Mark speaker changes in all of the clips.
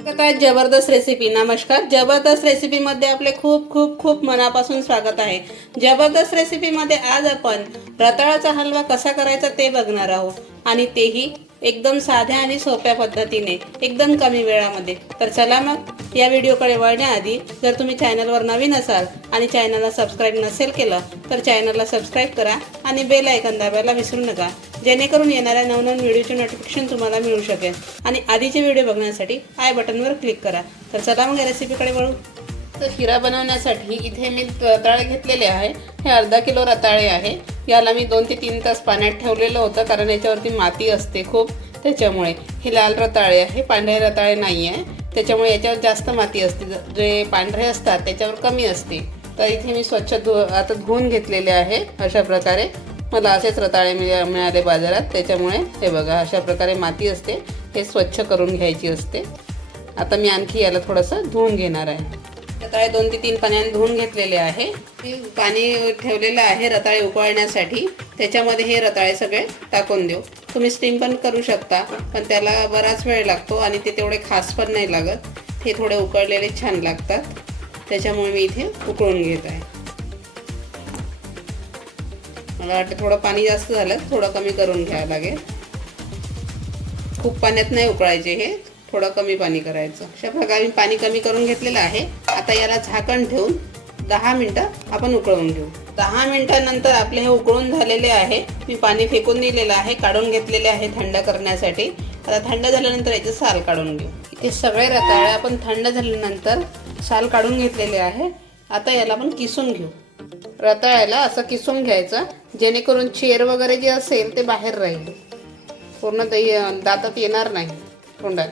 Speaker 1: काय जबरदस्त रेसिपी नमस्कार. जबरदस्त रेसिपीमध्ये आपले खूप खूप खूप मनापासून स्वागत आहे. जबरदस्त रेसिपीमध्ये आज आपण रताळाचा हलवा कसा करायचा ते बघणार आहोत. आणि तेही एकदम साध्या आणि सोप्या पद्धतीने एकदम कमी वेळामध्ये. तर चला मग या व्हिडिओकडे वळण्याआधी जर तुम्ही चॅनलवर नवीन असाल आणि चॅनलला सबस्क्राईब नसेल केलं तर चॅनलला सबस्क्राईब करा आणि बेल ऐकन दाबायला विसरू नका. जेणेकरून येणाऱ्या नवनवीन व्हिडिओचे नोटिफिकेशन तुम्हाला मिळू शकेल. आणि आधीचे व्हिडिओ बघण्यासाठी आय बटनवर क्लिक करा. तर चला मग रेसिपीकडे वळू. तर शिरा बनवण्यासाठी इथे मी रताळे घेतलेले आहे. हे अर्धा किलो रताळे आहे. याला मी दोन ते तीन तास पाण्यात ठेवलेलं होतं कारण याच्यावरती माती असते खूप. त्याच्यामुळे हे लाल रताळे आहे. पांढरे रताळे नाही आहे. त्याच्यामुळे याच्यावर जास्त माती असते. ज- जे पांढरे असतात त्याच्यावर कमी असते. तर इथे मी स्वच्छ धु आता धुवून घेतलेले आहे अशा प्रकारे. मला असेच रताळे मिळा मिळाले बाजारात. त्याच्यामुळे हे बघा अशा प्रकारे माती असते. हे स्वच्छ करून घ्यायची असते. आता मी आणखी याला थोडंसं धुवून घेणार आहे. रताळे दोन ते तीन पाण्याने धुवून घेतलेले आहे. हे पाणी ठेवलेलं आहे रताळे उकळण्यासाठी. त्याच्यामध्ये हे रताळे सगळे टाकून देऊ. तुम्ही स्टीम पण करू शकता पण त्याला बराच वेळ लागतो आणि ते तेवढे खास पण नाही लागत. हे थोडे उकळलेले छान लागतात. त्याच्यामुळे मी इथे उकळून घेत आहे. मला वाटतं थोडं पाणी जास्त झालं थोडं कमी करून घ्यावं लागेल. खूप पाण्यात नाही उकळायचे हे थोडं कमी पाणी करायचं. अशा प्रकारे मी पाणी कमी करून घेतलेलं आहे. आता याला झाकण ठेवून दहा मिनटं आपण उकळवून घेऊ. दहा मिनटानंतर आपले हे उकळून झालेले आहे. मी पाणी फेकून दिलेलं आहे काढून घेतलेले आहे थंड करण्यासाठी. आता थंड झाल्यानंतर याचे साल काढून घेऊ. इथे सगळे रताळे आपण थंड झाल्यानंतर साल काढून घेतलेले आहे. आता याला आपण किसून घेऊ. रताळ्याला असं किसून घ्यायचं जेणेकरून चेर वगैरे जे असेल ते बाहेर राहील. पूर्ण दही दातात येणार नाही तोंडात.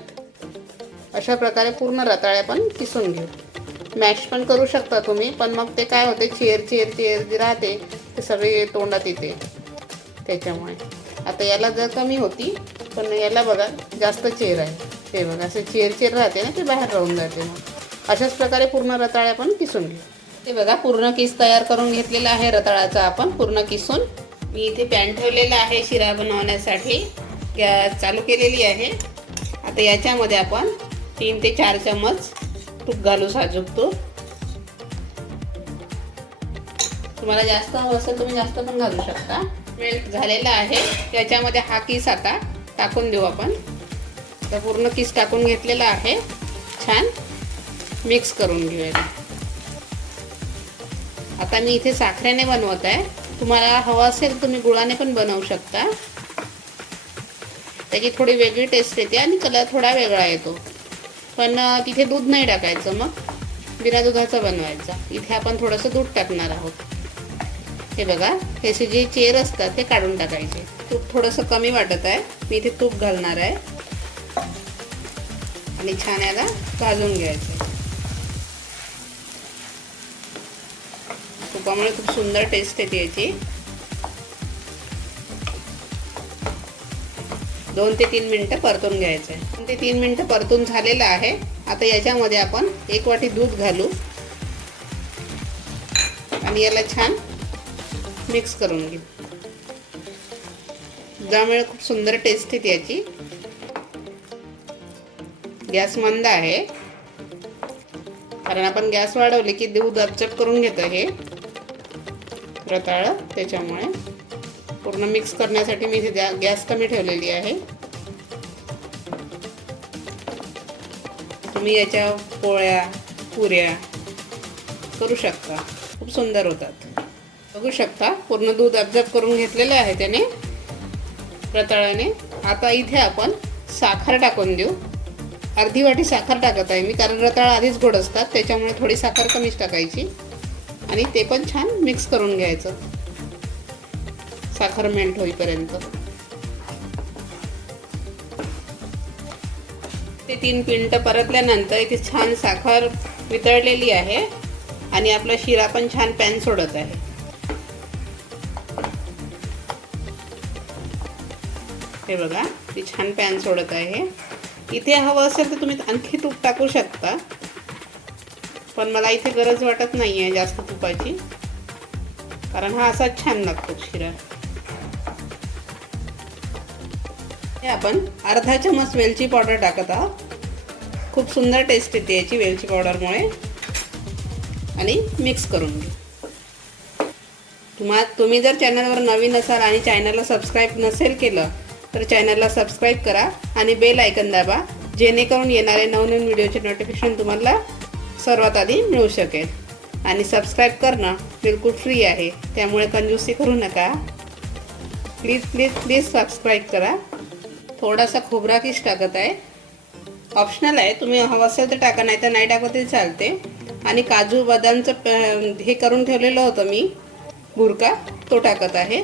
Speaker 1: अशा प्रकारे पूर्ण रताळ्या पण किसून घेऊ. मॅश पण करू शकता तुम्ही पण मग ते काय होते चेर चेर चेर जी राहते ते सगळे तोंडात येते. त्याच्यामुळे. आता याला जर कमी होती पण याला बघा जास्त चेर आहे. ते बघा असं चेर चेर राहते ना ते बाहेर राहून जाते. मग अशाच प्रकारे पूर्ण रताळ्या पण किसून घेऊ. ते बघा पूर्ण किस तयार करून घेतलेला आहे रताळाचा आपण. पूर्ण किसून मी इथे पॅन ठेवलेला आहे शिरा बनवण्यासाठी. गॅस चालू केलेली आहे. आता याच्यामध्ये आपण तीन ते चार चम्मच तूप घालू साजूक तूप तुम्हाला जास्त हवं असेल तुम्ही जास्त पण घालू शकता. मेल्ट झालेला आहे. याच्यामध्ये हा किस आता टाकून देऊ आपण. तर पूर्ण किस टाकून घेतलेला आहे. छान मिक्स करून घेऊया. आता मी इथे साखरेने बनवत आहे. तुम्हाला हवं असेल तुम्ही गुळाने पण बनवू शकता. त्याची थोडी वेगळी टेस्ट येते आणि कलर थोडा वेगळा येतो. पण तिथे दूध नाही टाकायचं मग. बिना दुधाचं बनवायचं. इथे आपण थोडंसं दूध टाकणार आहोत. हे बघा हे जे चेर असतात ते काढून टाकायचे. तूप थोडंसं कमी वाटत आहे. मी इथे तूप घालणार आहे. आणि छान याला भाजून घ्यायचं तुपामुळे खूप सुंदर टेस्ट येते याची. दोन ते तीन मिनटं परतून घ्यायचं. आहे दोन ते तीन मिनटं परतून झालेलं आहे. आता याच्यामध्ये आपण एक वाटी दूध घालू. आणि याला छान मिक्स करून घेऊ. ज्यामुळे खूप सुंदर टेस्ट येते याची. गॅस मंद आहे. कारण आपण गॅस वाढवले की दूध अपचप करून घेतं हे. रताळं त्याच्यामुळे पूर्ण मिक्स करण्यासाठी मी इथे गॅस कमी ठेवलेली आहे. तुम्ही याच्या पोळ्या पुऱ्या करू शकता. खूप सुंदर होतात. बघू शकता पूर्ण दूध अब्जॉर्ब करून घेतलेलं आहे त्याने. रताळ्याने आता इथे आपण साखर टाकून देऊ. अर्धी वाटी साखर टाकत आहे मी कारण रताळा आधीच गोड असतात त्याच्यामुळे थोडी साखर कमीच टाकायची. आणि ते पण छान मिक्स करून घ्यायचं. साखर मेल्ट होईपर्यंत. ते तीन पिंट परतल्यानंतर इथे छान साखर वितळलेली आहे आणि आपला शिरा पण छान पॅन सोडत आहे. हे बघा ती छान पॅन सोडत आहे. इथे हवं असेल तर तुम्ही आणखी तूप टाकू शकता. पण मला इथे गरज वाटत नाही आहे जास्त तुपाची. कारण हा असाच छान लागतो शिरा. हे आपण अर्धा चमच वेलची पावडर टाकत आहोत. खूप सुंदर टेस्ट येते याची वेलची पावडरमुळे. आणि मिक्स करून घेऊ तुम्हा तुम्ही जर चॅनलवर नवीन असाल आणि चॅनलला सबस्क्राईब नसेल केलं तर चॅनलला सबस्क्राईब करा आणि बेल ऐकन दाबा. जेणेकरून येणारे नवनवीन व्हिडिओचे नोटिफिकेशन तुम्हाला सर्वात आधी मिळू शकेल. आणि सबस्क्राईब करणं बिलकुल फ्री आहे. त्यामुळे कंजूसी करू नका. प्लीज प्लीज प्लीज सबस्क्राईब करा. थोडासा खोबरा किस टाकत आहे. ऑप्शनल आहे. तुम्ही हवं असेल तर टाका नाही तर नाही टाकत तरी चालते. आणि काजू बदामचं हे करून ठेवलेलं होतं मी. बुरका तो टाकत आहे.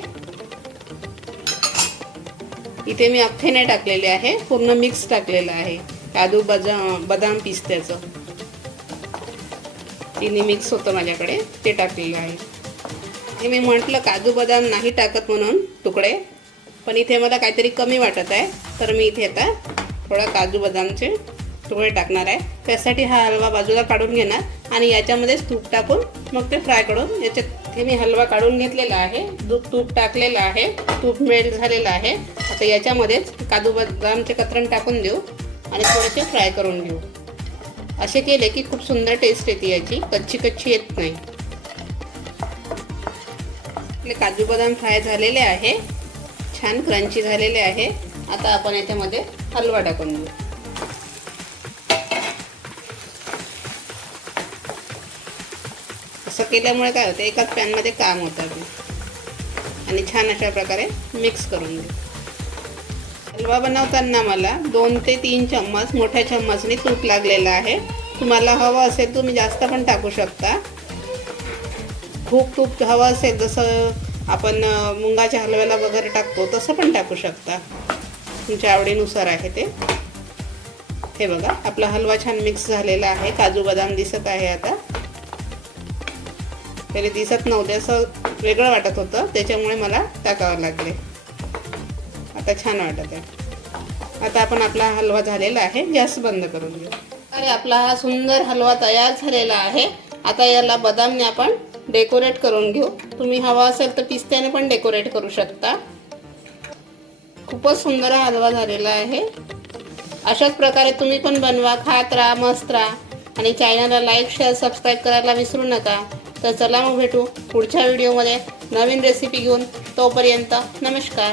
Speaker 1: इथे मी अख्खे नाही टाकलेले आहे. पूर्ण मिक्स टाकलेलं आहे. काजू बदाम बदाम पिस्त्याचं तिने मिक्स होतं माझ्याकडे ते टाकलेलं आहे. हे मी म्हटलं काजू बदाम नाही टाकत म्हणून तुकडे पण इथे मला काहीतरी कमी वाटत आहे तर मी इथे आता थोडा काजू बदामचे तुकडे टाकणार आहे. त्यासाठी हा हलवा बाजूला काढून घेणार आणि याच्यामध्येच तूप टाकून मग ते फ्राय करून याच्यात हे मी हलवा काढून घेतलेला आहे दूध तूप टाकलेलं आहे तूप मेल्ट झालेलं आहे. आता याच्यामध्येच काजू बदामचे कतरण टाकून देऊ आणि थोडेसे फ्राय करून घेऊ. असे केले की खूप सुंदर टेस्ट येते याची. कच्ची कच्ची येत नाही. आपले काजू बदाम फ्राय झालेले आहे. छान क्रंची झालेले आहे. आता आपण याच्यामध्ये हलवा टाकून देऊ असं केल्यामुळे काय होतं एकाच पॅनमध्ये काम होतं आणि छान अशा प्रकारे मिक्स करून घेऊ. हलवा बनवताना मला दोन ते तीन चम्मच मोठ्या चम्मचने तूप लागलेलं आहे. तुम्हाला हवं असेल तुम्ही जास्त पण टाकू शकता. खूप तूप हवं असेल जसं आपण मुंगाच्या हलव्याला वगैरे टाकतो तसं पण टाकू शकता. तुमच्या आवडीनुसार आहे ते. हे बघा आपला हलवा छान मिक्स झालेला आहे. काजू बदाम दिसत आहे आता. पहिले दिसत नव्हते असं वेगळं वाटत होतं. त्याच्यामुळे मला टाकावं लागले. आता छान वाटत आहे. आता आपण आपला हलवा झालेला आहे गॅस बंद करून घेऊ. अरे आपला हा सुंदर हलवा तयार झालेला आहे. आता याला बदामने आपण डेकोरेट करून घेऊ. तुम्ही हवा असेल तर पिस्त्याने पण डेकोरेट करू शकता. खूपच सुंदर हा हलवा झालेला आहे. अशाच प्रकारे तुम्ही पण बनवा खात राहा मस्त राहा. आणि चॅनलला लाईक शेअर सबस्क्राईब करायला विसरू नका. तर चला मग भेटू पुढच्या व्हिडिओमध्ये नवीन रेसिपी घेऊन. तोपर्यंत नमस्कार.